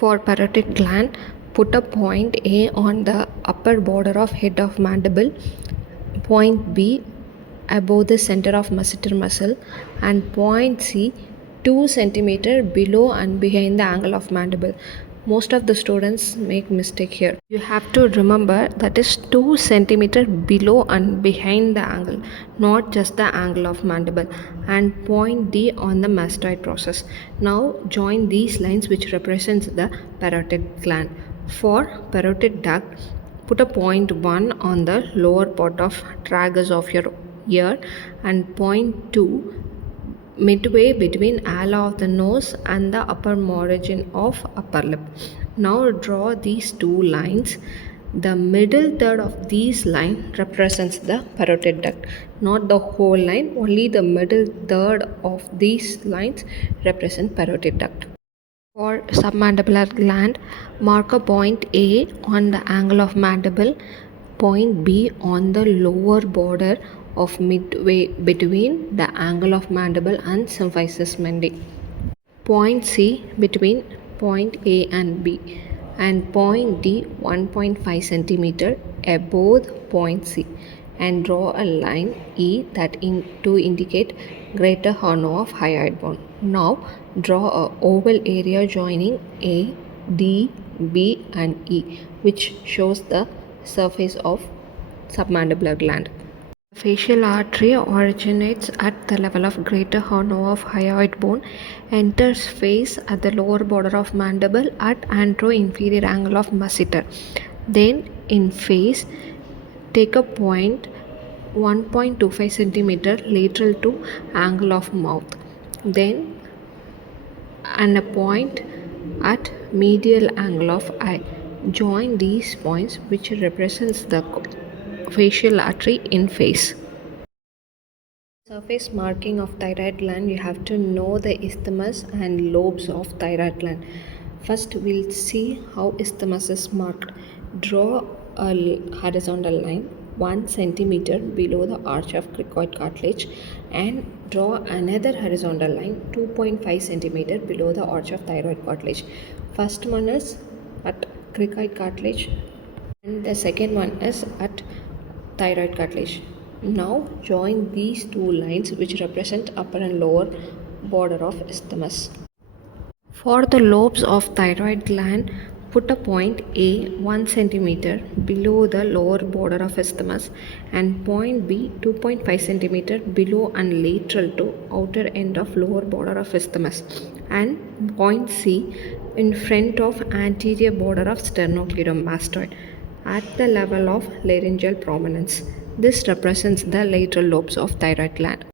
For parotid gland, put a point A on the upper border of head of mandible, point B above the center of masseter muscle, and point C 2 cm below and behind the angle of mandible. Most of the students make mistake here. You have to remember that is 2 cm below and behind the angle, not just the angle of mandible, and point D on the mastoid process. Now join these lines which represents the parotid gland. For parotid duct, put a point 1 on the lower part of tragus of your ear and point 2 midway between ala of the nose and the upper margin of upper lip. Now draw these two lines. The middle third of these line represents the parotid duct, not the whole line, only the middle third of these lines represent parotid duct. For submandibular gland, mark a point A on the angle of mandible, point B on the lower border of midway between the angle of mandible and symphysis mundi, point C between point A and B, and point D 1.5 cm above point C, and draw a line E that to indicate greater horn of hyoid bone. Now draw a oval area joining A, D, B and E, which shows the surface of submandibular gland. The facial artery originates at the level of greater horn of hyoid bone, enters face at the lower border of mandible at antero-inferior angle of masseter. Then in face, take a point 1.25 cm lateral to angle of mouth. Then and a point at medial angle of eye. Join these points which represents the facial artery in face. Surface marking of thyroid gland, you have to know the isthmus and lobes of thyroid gland. First we'll see how isthmus is marked. Draw a horizontal line 1 cm below the arch of cricoid cartilage and draw another horizontal line 2.5 cm below the arch of thyroid cartilage. First one is at cricoid cartilage and the second one is at thyroid cartilage. Now join these two lines which represent upper and lower border of isthmus. For the lobes of thyroid gland, put a point A 1 cm below the lower border of isthmus and point B 2.5 cm below and lateral to outer end of lower border of isthmus, and point C in front of anterior border of sternocleidomastoid at the level of laryngeal prominence. This represents the lateral lobes of thyroid gland.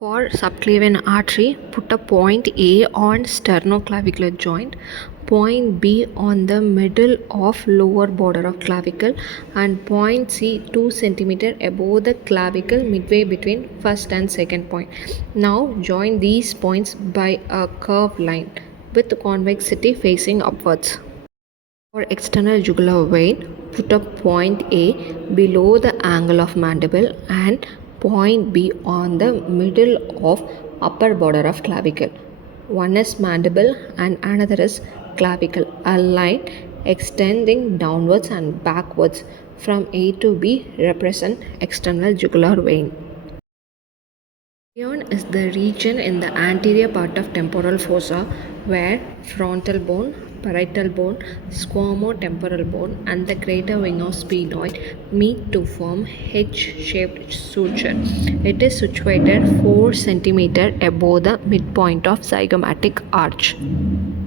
For subclavian artery, put a point A on sternoclavicular joint, point B on the middle of lower border of clavicle, and point C 2 cm above the clavicle midway between first and second point. Now join these points by a curved line with convexity facing upwards. For external jugular vein, put a point A below the angle of mandible and point B on the middle of upper border of clavicle. One is mandible and another is clavicle, a line extending downwards and backwards from A to B represent external jugular vein. Ilion is the region in the anterior part of temporal fossa where frontal bone, parietal bone, squamotemporal bone and the greater wing of sphenoid meet to form H-shaped suture. It is situated 4 cm above the midpoint of zygomatic arch.